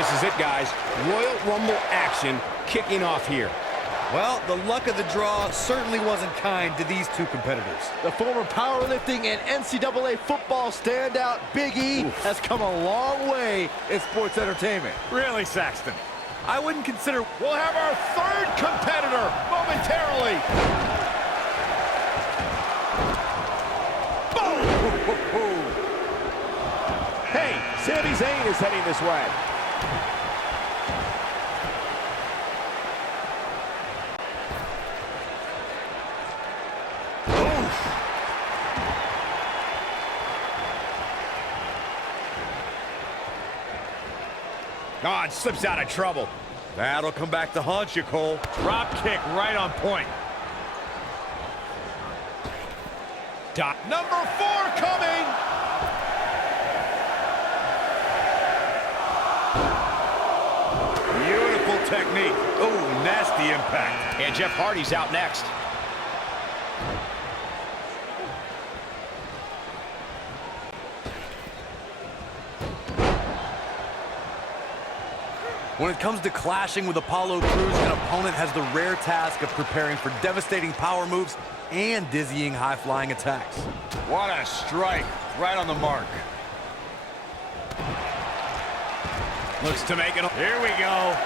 This is it, guys. Royal Rumble action kicking off here. Well, the luck of the draw certainly wasn't kind to these two competitors. The former powerlifting and NCAA football standout, Big E, has come a long way in sports entertainment. Really, Saxton? I wouldn't consider... We'll have our third competitor momentarily. Boom! Hey, Sami Zayn is heading this way. Oh, it slips out of trouble. That'll come back to haunt you, Cole. Drop kick right on point. Number 4 coming. Beautiful technique. Oh, nasty impact. And Jeff Hardy's out next. When it comes to clashing with Apollo Crews, an opponent has the rare task of preparing for devastating power moves and dizzying high-flying attacks. What a strike. Right on the mark. Looks to make it. Here we go.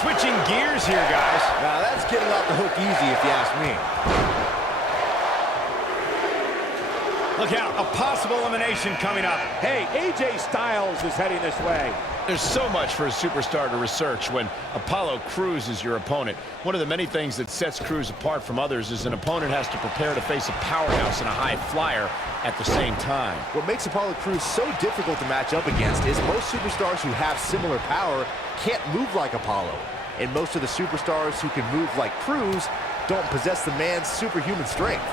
Switching gears here, guys. Now, that's getting off the hook easy, if you ask me. Look out, a possible elimination coming up. Hey, AJ Styles is heading this way. There's so much for a superstar to research when Apollo Crews is your opponent. One of the many things that sets Crews apart from others is an opponent has to prepare to face a powerhouse and a high flyer at the same time. What makes Apollo Crews so difficult to match up against is most superstars who have similar power can't move like Apollo. And most of the superstars who can move like Crews don't possess the man's superhuman strength.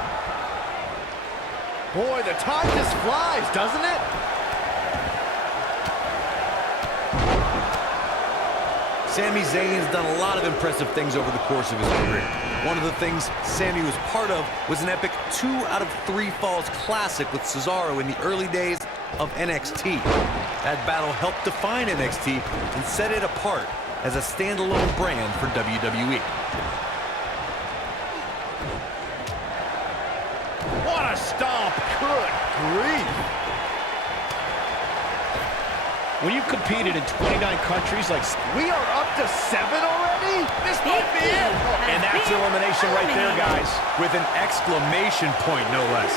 Boy, the time just flies, doesn't it? Sami Zayn has done a lot of impressive things over the course of his career. One of the things Sami was part of was an epic 2 out of 3 falls classic with Cesaro in the early days of NXT. That battle helped define NXT and set it apart as a standalone brand for WWE. What a stomp. Good grief. When you've competed in 29 countries like... We are up to 7 already? This might be it. And that's elimination right there, guys. With an exclamation point, no less.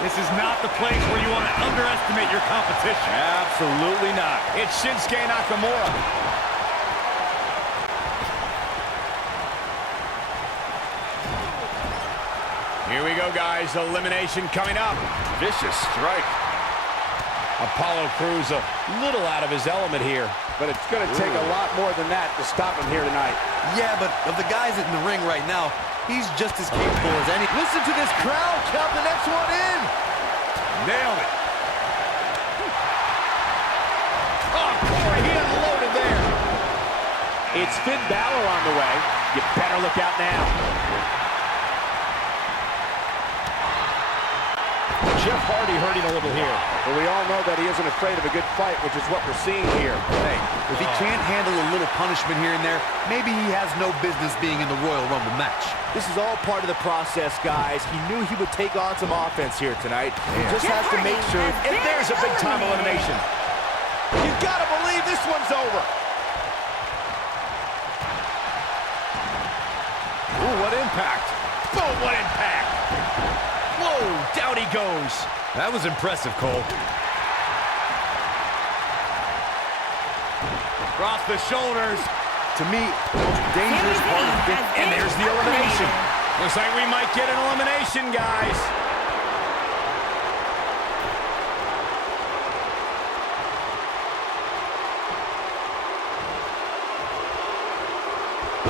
This is not the place where you want to underestimate your competition. Absolutely not. It's Shinsuke Nakamura. Here we go, guys. Elimination coming up. Vicious strike. Apollo Crews a little out of his element here. But it's going to take a lot more than that to stop him here tonight. Yeah, but of the guys in the ring right now, he's just as capable as any. Listen to this crowd count the next one in. Nailed it. Oh, boy, he unloaded there. It's Finn Balor on the way. You better look out now. Jeff Hardy hurting a little here. But we all know that he isn't afraid of a good fight, which is what we're seeing here. Hey, if he can't handle a little punishment here and there, maybe he has no business being in the Royal Rumble match. This is all part of the process, guys. He knew he would take on some offense here tonight. He just has to make sure. And there's a big-time elimination. You've got to believe this one's over. Ooh, what impact. Boom, what impact. Whoa, down he goes. That was impressive, Cole. Across the shoulders. To me, the most dangerous part of it. And there's the elimination. Looks like we might get an elimination, guys.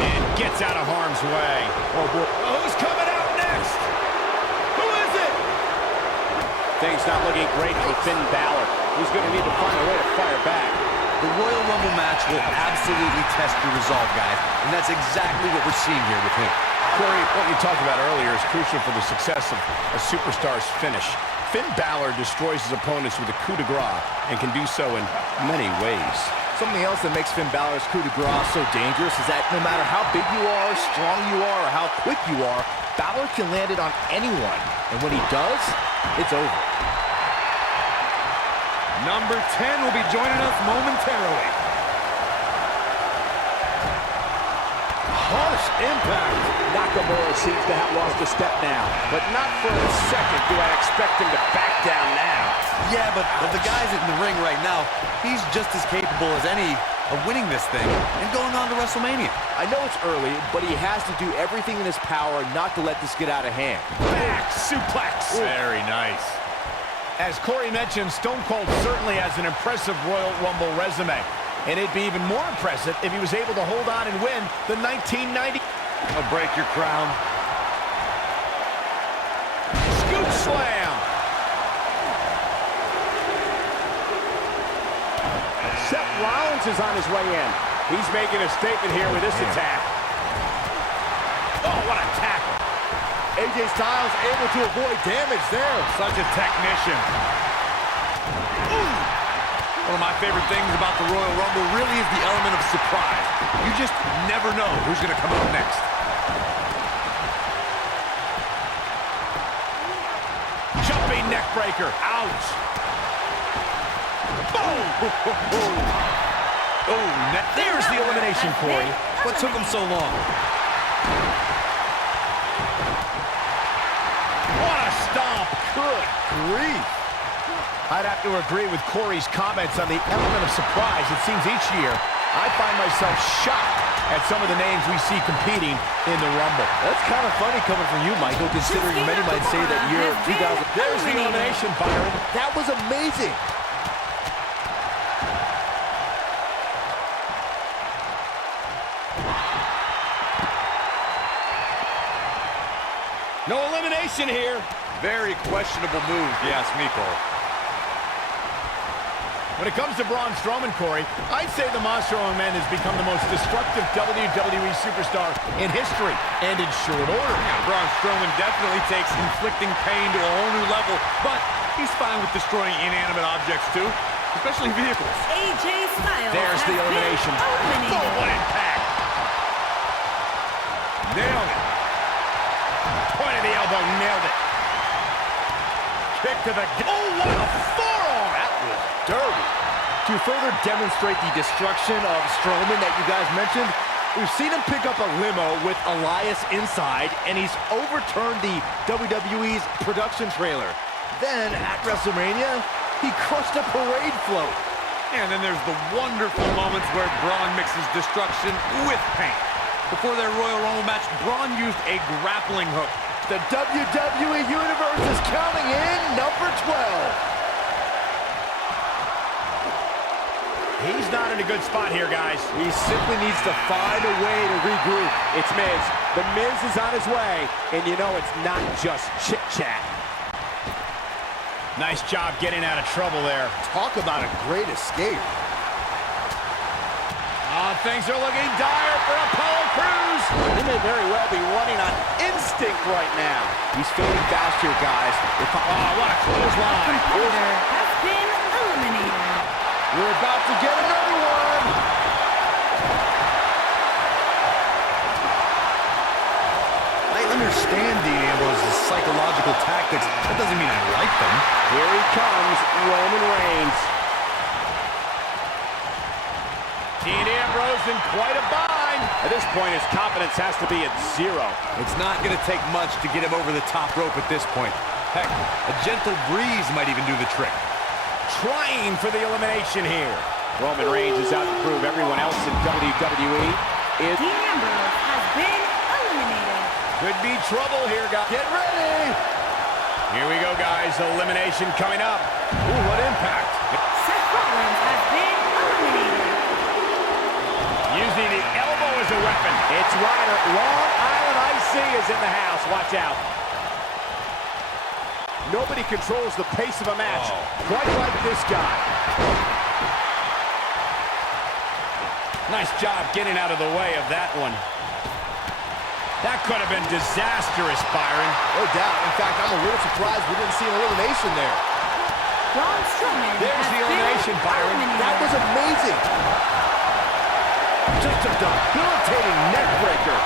And gets out of harm's way. Oh, boy. Who's coming out next? Who is it? Things not looking great for Finn Balor. He's going to need to find a way to fire back. The Royal Rumble match will absolutely test your resolve, guys. And that's exactly what we're seeing here with him. Corey, what you talked about earlier is crucial for the success of a superstar's finish. Finn Balor destroys his opponents with a coup de grace and can do so in many ways. Something else that makes Finn Balor's coup de grace so dangerous is that no matter how big you are, strong you are, or how quick you are, Balor can land it on anyone. And when he does, it's over. Number 10 will be joining us momentarily. Harsh impact. Nakamura seems to have lost a step now, but not for a second do I expect him to back down now. Yeah, but of the guys in the ring right now, he's just as capable as any of winning this thing and going on to WrestleMania. I know it's early, but he has to do everything in his power not to let this get out of hand. Back suplex. Very nice. As Corey mentioned, Stone Cold certainly has an impressive Royal Rumble resume. And it'd be even more impressive if he was able to hold on and win the 1990. I'll break your crown. Scoop slam. Seth Rollins is on his way in. He's making a statement here with this attack. Oh, what a tackle. AJ Styles able to avoid damage there. Such a technician. Ooh. One of my favorite things about the Royal Rumble really is the element of surprise. You just never know who's going to come out next. Jumping neck breaker. Ouch. Boom. Oh, There's the elimination, Corey. What took him so long? What a stomp. Good grief. I'd have to agree with Corey's comments on the element of surprise. It seems each year I find myself shocked at some of the names we see competing in the Rumble. That's kind of funny coming from you, Michael, considering many might say that year 2000. There's the elimination, Byron. That was amazing. No elimination here. Very questionable move, if you ask me, Cole. When it comes to Braun Strowman, Corey, I'd say the Monster Among Men has become the most destructive WWE superstar in history, and in short order. Yeah, Braun Strowman definitely takes inflicting pain to a whole new level, but he's fine with destroying inanimate objects too, especially vehicles. AJ Styles. There's the elimination. Oh, what impact! Nailed it. Point of the elbow, nailed it. Kick to the... Oh, what a forearm! That was dirty. To further demonstrate the destruction of Strowman that you guys mentioned, we've seen him pick up a limo with Elias inside, and he's overturned the WWE's production trailer. Then, at WrestleMania, he crushed a parade float. And then there's the wonderful moments where Braun mixes destruction with pain. Before their Royal Rumble match, Braun used a grappling hook. The WWE Universe is counting in number 12. He's not in a good spot here, guys. He simply needs to find a way to regroup. It's Miz. The Miz is on his way, and you know it's not just chit-chat. Nice job getting out of trouble there. Talk about a great escape. Oh, things are looking dire for Apollo Crews. He may very well be running on instinct right now. He's fading fast here, guys. Oh, what a clothesline. Competitor has been eliminated. We're about to get another one. I understand Dean Ambrose's psychological tactics. That doesn't mean I like them. Here he comes, Roman Reigns. Dean Ambrose in quite a bind. At this point, his confidence has to be at zero. It's not going to take much to get him over the top rope at this point. Heck, a gentle breeze might even do the trick. Trying for the elimination here. Roman Reigns is out to prove everyone else in WWE is... Dean Ambrose has been eliminated. Could be trouble here, guys. Get ready. Here we go, guys. Elimination coming up. Ooh, what impact. Seth Rollins has been eliminated. Using the elbow as a weapon. It's Ryder. Long Island IC is in the house. Watch out. Nobody controls the pace of a match quite like this guy. Nice job getting out of the way of that one. That could have been disastrous, Byron. No doubt. In fact, I'm a little surprised we didn't see an elimination there. Braun Strowman There's has the been elimination, Byron. eliminated. That was amazing. Just a debilitating neck breaker.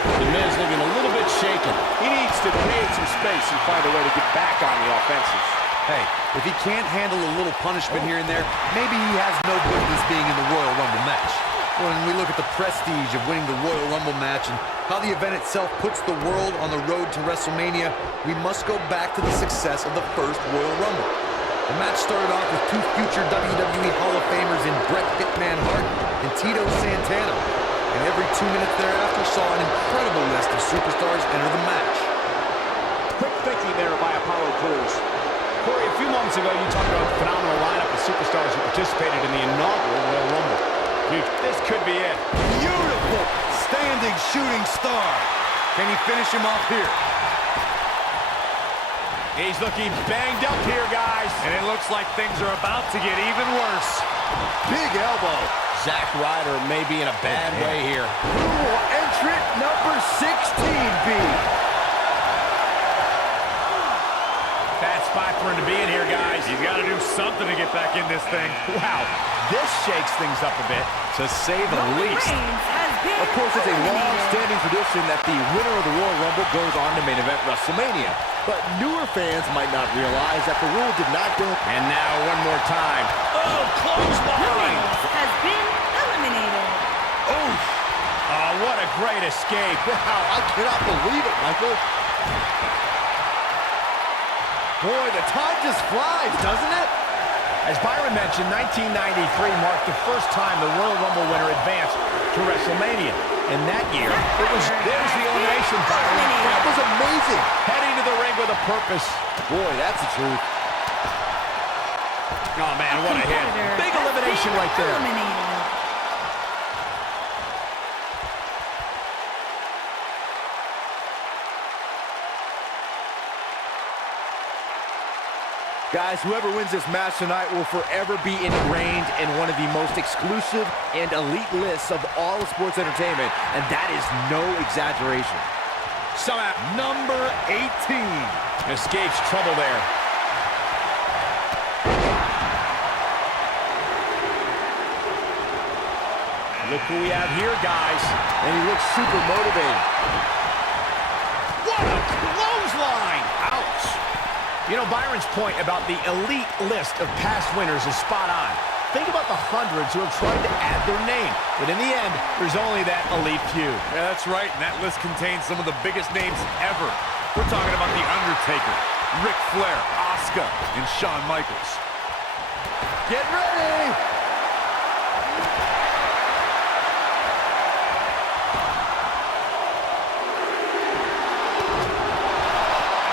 The Miz looking a little bit shaken. He needs to create some space and find a way to get back on the offensive. Hey, if he can't handle a little punishment here and there, maybe he has no business being in the Royal Rumble match. When we look at the prestige of winning the Royal Rumble match and how the event itself puts the world on the road to WrestleMania, we must go back to the success of the first Royal Rumble. The match started off with two future WWE Hall of Famers in Bret Hitman Hart and Tito Santana. And every 2 minutes thereafter saw an incredible list of superstars enter the match. Quick thinking there by Apollo Crews. Corey, a few moments ago, you talked about a phenomenal lineup of superstars who participated in the inaugural Royal Rumble. This could be it. Beautiful standing shooting star. Can he finish him off here? He's looking banged up here, guys. And it looks like things are about to get even worse. Big elbow. Zack Ryder may be in a bad way here. Who will entrant number 16 be? Bad spot for him to be in here, guys. He's got to do something to get back in this thing. Wow, this shakes things up a bit, to say the Roman least. Reigns has been Of course, it's a eliminated. long-standing tradition that the winner of the Royal Rumble goes on to main event WrestleMania. But newer fans might not realize that the rule did not go. And now one more time. Oh, clothesline! Reigns has been eliminated. Oh, what a great escape. Wow, I cannot believe it, Michael. Boy, the time just flies, doesn't it? As Byron mentioned, 1993 marked the first time the Royal Rumble winner advanced to WrestleMania. And that year, there's the elimination, Byron. That was amazing. Heading to the ring with a purpose. Boy, that's the truth. Oh, man, what a hit. Competitor Big has elimination been right there. eliminated. Guys, whoever wins this match tonight will forever be ingrained in one of the most exclusive and elite lists of all of sports entertainment, and that is no exaggeration. Somehow, Number 18. escapes trouble there. Look who we have here, guys. And he looks super motivated. What a clothesline! Ouch! You know, Byron's point about the elite list of past winners is spot on. Think about the hundreds who have tried to add their name, but in the end, there's only that elite few. Yeah, that's right, and that list contains some of the biggest names ever. We're talking about The Undertaker, Ric Flair, Asuka, and Shawn Michaels. Get ready!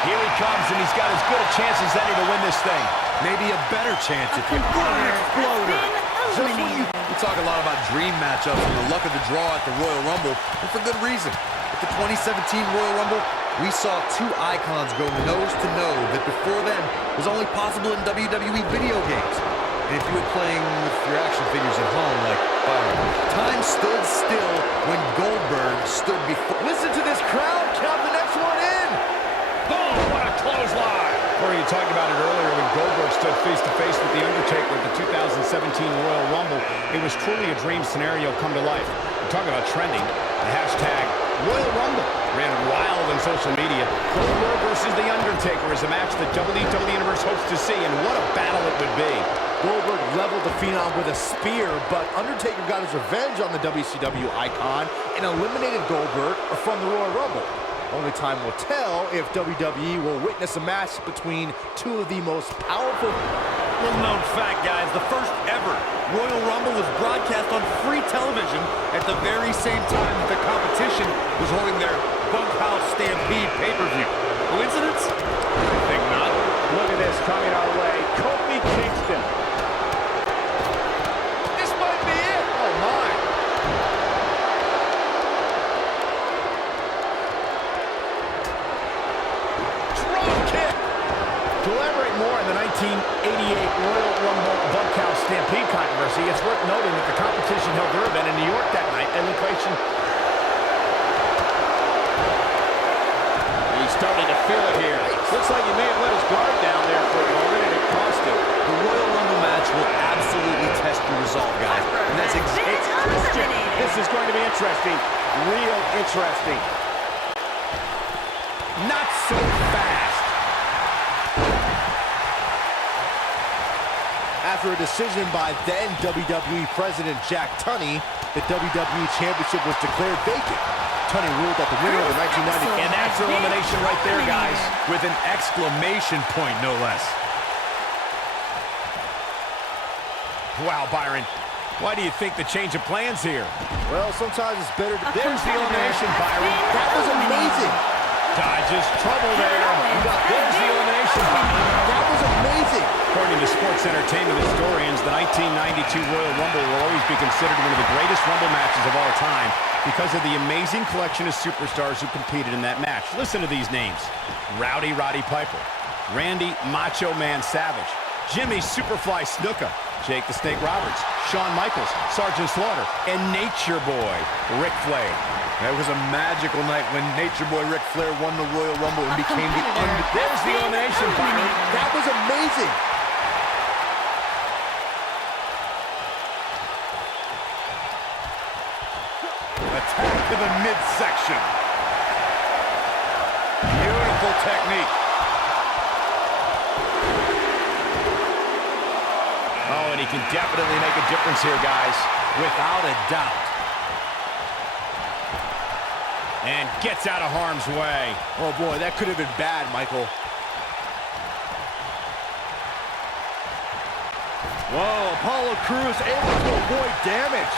Here he comes, and he's got as good a chance as any to win this thing. Maybe a better chance if you Competitor has been eliminated. We talk a lot about dream matchups and the luck of the draw at the Royal Rumble, and for good reason. At the 2017 Royal Rumble, we saw two icons go nose-to-nose that before then was only possible in WWE video games. And if you were playing with your action figures at home like Byron, time stood still when Goldberg stood before. Listen to this crowd count the next one in! Oh, what a clothesline! Corey, you talked about it earlier when Goldberg stood face-to-face with The Undertaker at the 2017 Royal Rumble. It was truly a dream scenario come to life. We're talking about trending. The hashtag Royal Rumble ran wild on social media. Goldberg versus The Undertaker is a match the WWE Universe hopes to see, and what a battle it would be. Goldberg leveled the Phenom with a spear, but Undertaker got his revenge on the WCW icon and eliminated Goldberg from the Royal Rumble. Only time will tell if WWE will witness a match between two of the most powerful... Little known fact, guys, the first ever Royal Rumble was broadcast on free television at the very same time that the competition was holding their Bunkhouse Stampede pay-per-view. Coincidence? I think not. Look at this coming our way. Kofi Kingston. This might be it! Oh, my! Drop kick! To elaborate more on the 1988 Royal Rumble Bunkhouse Stampede controversy, it's worth noting that the competition held their event in New York that night, and the equation... He's starting to feel it here. Looks like he may have let his guard down there for a moment, and it cost him. The Royal Rumble match will absolutely test your resolve, guys. And that's exactly... Eliminated. This is going to be interesting. Real interesting. Not so fast. After a decision by then WWE President Jack Tunney, the WWE Championship was declared vacant. Tunney ruled that the winner of the 1990... And that's elimination right there, guys. With an exclamation point, no less. Wow, Byron. Why do you think the change of plans here? Well, sometimes it's better to... There's the elimination, Byron. That was amazing. Dodges trouble there. There's the elimination, Byron. That was amazing. According to sports entertainment historians, the 1992 Royal Rumble will always be considered one of the greatest Rumble matches of all time because of the amazing collection of superstars who competed in that match. Listen to these names: Rowdy Roddy Piper, Randy Macho Man Savage, Jimmy Superfly Snuka, Jake the Snake Roberts, Shawn Michaels, Sergeant Slaughter, and Nature Boy Ric Flair. That was a magical night when Nature Boy Ric Flair won the Royal Rumble and became the There's the elimination, Byron. That was amazing. attack to the midsection. Beautiful technique. Oh, and he can definitely make a difference here, guys. Without a doubt. And gets out of harm's way. Oh, boy, that could have been bad, Michael. Whoa, Apollo Crews able to avoid damage.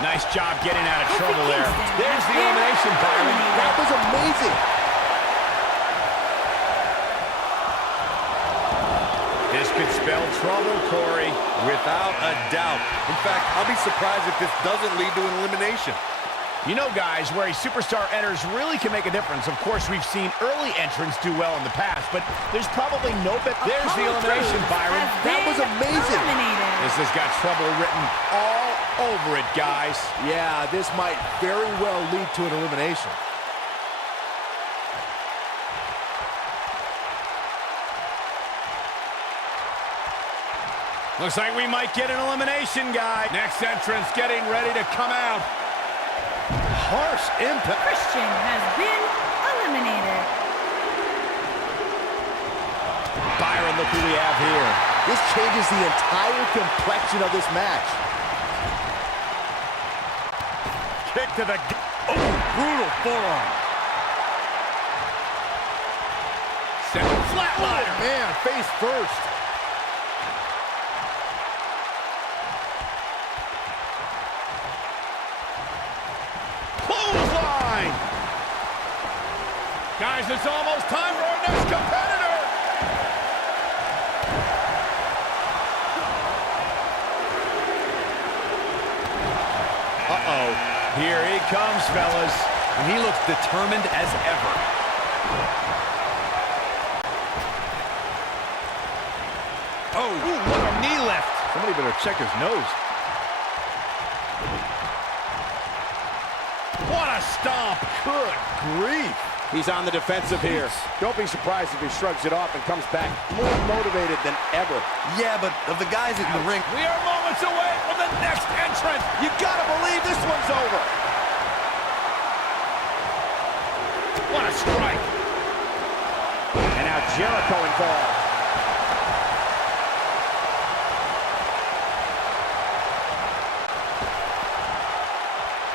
Nice job getting out of trouble there. There's the elimination, Byron. That was amazing. This could spell trouble, Corey. Without a doubt. In fact, I'll be surprised if this doesn't lead to an elimination. You know, guys, where a superstar enters really can make a difference. Of course, we've seen early entrants do well in the past, but there's probably no bet. There's the elimination, Byron. That was amazing. This has got trouble written all over it, guys. Yeah, this might very well lead to an elimination. Looks like we might get an elimination, guy. Next entrance getting ready to come out. Harsh impact. Christian has been eliminated. Byron, look who we have here. This changes the entire complexion of this match. Kick to the... Oh, brutal forearm. Flatliner. Oh, man, face first. Clothesline. Guys, it's almost time for our next competitor. Uh-oh. Here he comes, fellas. And he looks determined as ever. Oh, what a knee lift. Somebody better check his nose. What a stomp. Good grief. He's on the defensive here. Don't be surprised if he shrugs it off and comes back more motivated than ever. Yeah, but of the guys in the ring... We are moments away from the next entrant. You gotta believe this one's over. What a strike. And now Jericho involved.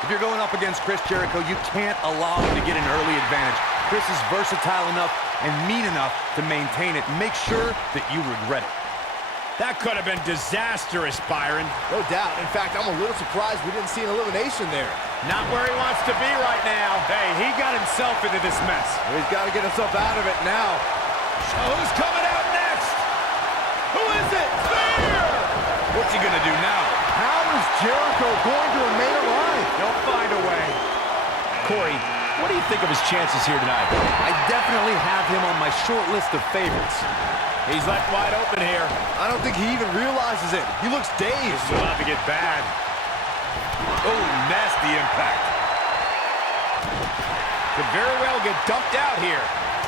If you're going up against Chris Jericho, you can't allow him to get an early advantage. Chris is versatile enough and mean enough to maintain it. Make sure that you regret it. That could have been disastrous, Byron. No doubt. In fact, I'm a little surprised we didn't see an elimination there. Not where he wants to be right now. Hey, he got himself into this mess. He's got to get himself out of it now. So who's coming out next? Who is it? Spear! What's he gonna do now? How is Jericho going to remain alive? He'll find a way. Corey, What do you think of his chances here tonight? I definitely have him on my short list of favorites. He's left wide open here. I don't think he even realizes it. He looks dazed. This is about to get bad. Oh, nasty impact. Could very well get dumped out here.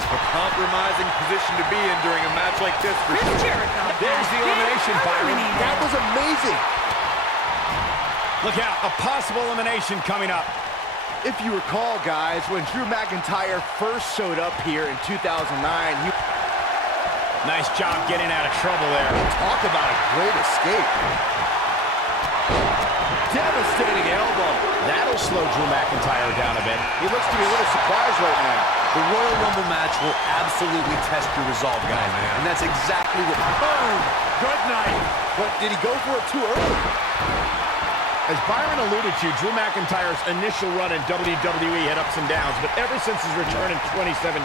A compromising position to be in during a match like this for Chris sure. Jericho There's has the been elimination, Byron. eliminated. That was amazing. Look out, a possible elimination coming up. If you recall, guys, when Drew McIntyre first showed up here in 2009, he... Nice job getting out of trouble there. Talk about a great escape. Devastating elbow. That'll slow Drew McIntyre down a bit. He looks to be a little surprised right now. The Royal Rumble match will absolutely test your resolve, guys. And that's exactly what... Boom! Good night. But did he go for it too early? As Byron alluded to, Drew McIntyre's initial run in WWE had ups and downs, but ever since his return in 2017,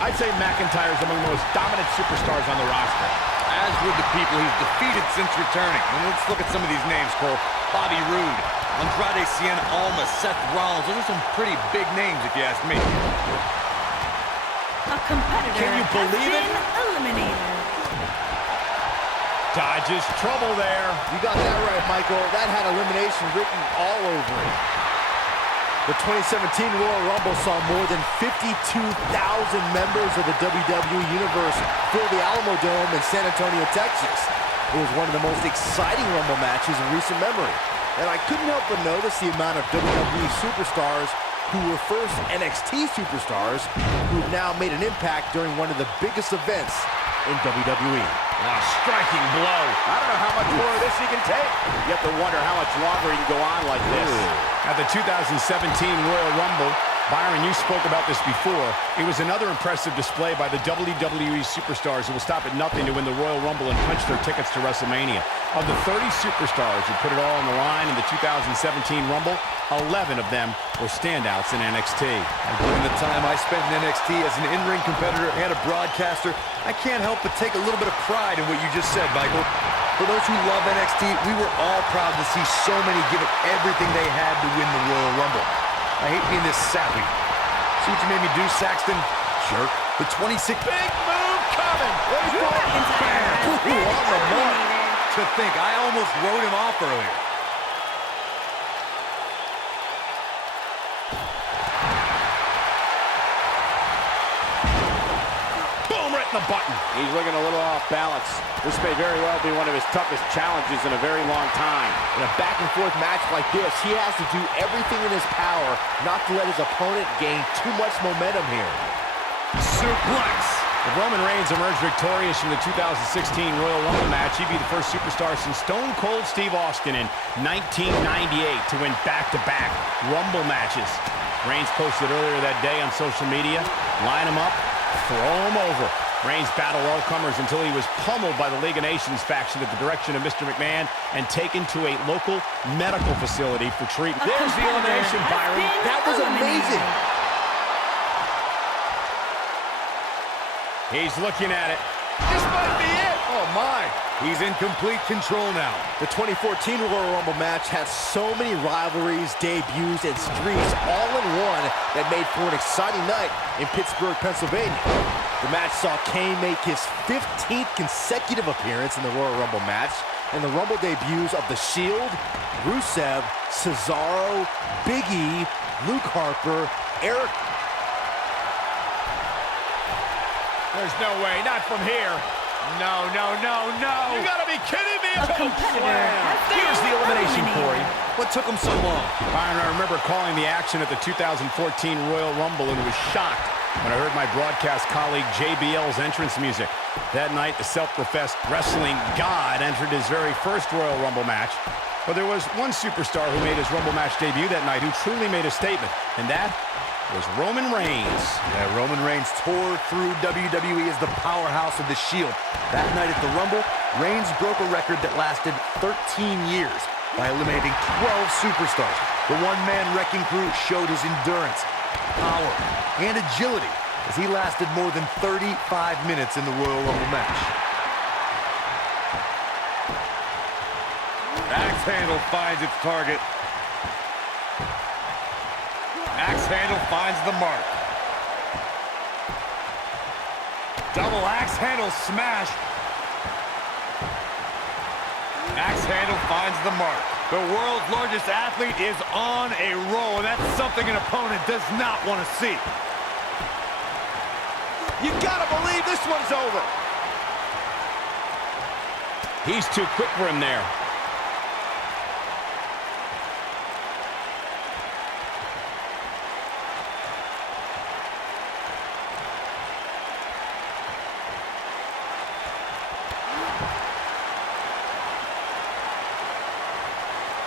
I'd say McIntyre's among the most dominant superstars on the roster. As would the people he's defeated since returning. And let's look at some of these names, Cole. Bobby Roode, Andrade Cien Almas, Seth Rollins. Those are some pretty big names, if you ask me. A competitor Can you believe has it? been eliminated. Dodges trouble there. You got that right, Michael. That had elimination written all over it. The 2017 Royal Rumble saw more than 52,000 members of the WWE Universe fill the Alamo Dome in San Antonio, Texas. It was one of the most exciting Rumble matches in recent memory. And I couldn't help but notice the amount of WWE superstars who were first NXT superstars who've now made an impact during one of the biggest events in WWE. Striking blow. I don't know how much more of this he can take. You have to wonder how much longer he can go on like this. At the 2017 Royal Rumble, Byron, you spoke about this before. It was another impressive display by the WWE superstars who will stop at nothing to win the Royal Rumble and punch their tickets to WrestleMania. Of the 30 superstars who put it all on the line in the 2017 Rumble, 11 of them were standouts in NXT. Given the time I spent in NXT as an in-ring competitor and a broadcaster, I can't help but take a little bit of pride in what you just said, Michael. For those who love NXT, we were all proud to see so many give it everything they had to win the Royal Rumble. I hate being this sappy. See what you made me do, Saxton? Jerk. The 26... Big move coming. Drew McIntyre has been eliminated. To think, I almost wrote him off earlier. Boom, right in the button. He's looking a little off balance. This may very well be one of his toughest challenges in a very long time. In a back-and-forth match like this, he has to do everything in his power not to let his opponent gain too much momentum here. Suplex. If Roman Reigns emerged victorious from the 2016 Royal Rumble match, he'd be the first superstar since Stone Cold Steve Austin in 1998 to win back-to-back Rumble matches. Reigns posted earlier that day on social media, line him up, throw him over. Reigns battled all comers until he was pummeled by the League of Nations faction at the direction of Mr. McMahon and taken to a local medical facility for treatment. There's the elimination, Byron. That was amazing. He's looking at it. This might be it. Oh, my. He's in complete control now. The 2014 Royal Rumble match had so many rivalries, debuts, and streaks all in one that made for an exciting night in Pittsburgh, Pennsylvania. The match saw Kane make his 15th consecutive appearance in the Royal Rumble match, and the Rumble debuts of The Shield, Rusev, Cesaro, Big E, Luke Harper, Eric... There's no way, not from here. No, no, no, no. You gotta be kidding me. A competitor has been Here's the elimination, Corey. eliminated. What took him so long? Byron, I remember calling the action at the 2014 Royal Rumble and was shocked when I heard my broadcast colleague JBL's entrance music. That night, the self-professed wrestling god entered his very first Royal Rumble match. But there was one superstar who made his Rumble match debut that night who truly made a statement, and that was Roman Reigns. Yeah, Roman Reigns tore through WWE as the powerhouse of the Shield. That night at the Rumble, Reigns broke a record that lasted 13 years by eliminating 12 superstars. The one-man wrecking crew showed his endurance, power, and agility as he lasted more than 35 minutes in the Royal Rumble match. Axe handle finds its target. Axe handle finds the mark. Double axe handle smash. Axe handle finds the mark. The world's largest athlete is on a roll, and that's something an opponent does not want to see. You gotta believe this one's over. He's too quick for him there.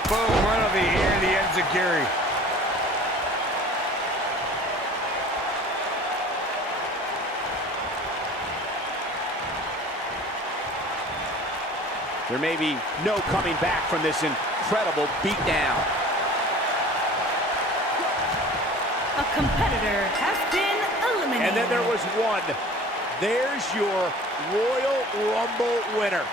Boom, right on the ear of the enziguri. There may be no coming back from this incredible beatdown. A competitor has been eliminated. And then there was one. There's your Royal Rumble winner.